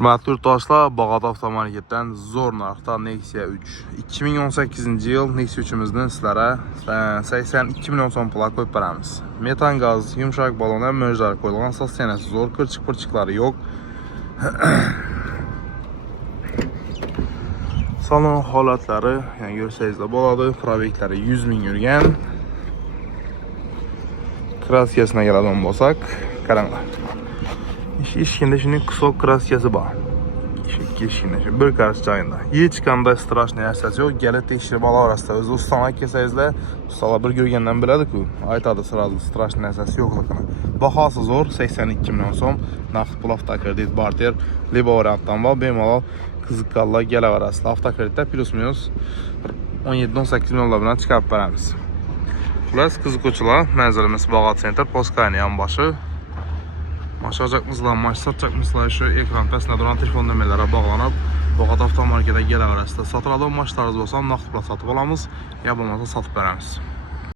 Hörmətli yurttaşlar, Bağat Avtomarketdən zor narxda Nexia 3. 2018-ci il Nexia 3-ümüzdən sizlərə 82 milyon son pula qoyub verəmiz. Metan qaz, yumşaq balona, möjlər qoyulğan əsas sənəsi zor, qırçıq-pırçıqları yox. Salon halətləri, yəni görsəyiz də boladır, probekləri 100 min yürgən. Kraskasına gələn bolsaq, qaranlar. İşkində şimdi kusok kraskası var. İşkində şimdi bir karış çayında. Iyi çıkanda straşlı əsas yox. Gəlib tekşirib ala arasında. Özü ustana kesəyizdə, ustala bir görgəndən bilədi ki, aytadı sırası straşlı əsas yoxluquna. Baxası zor, 82 milyon som. Naxt pul avtokredit, barter, libo variantdan var. Bemalal qızıqqalla gələ arasında. Avtokreditdə plus minus 17-18 milyonla bilə çıxarıb verəmiz. Burası Qızıqoçula, mənzərəmiz Bağat Center, Poskayın yan başı. Maç alacaqmızla, maç satacaqmızla şu ekran pəsində duran telefon nömrələrə bağlanıb Bağat Avtomarketə gələ arasında satır alıb, maçlarınız olsa naxtla satıb alamız, yapılmasa satıb verəmiz.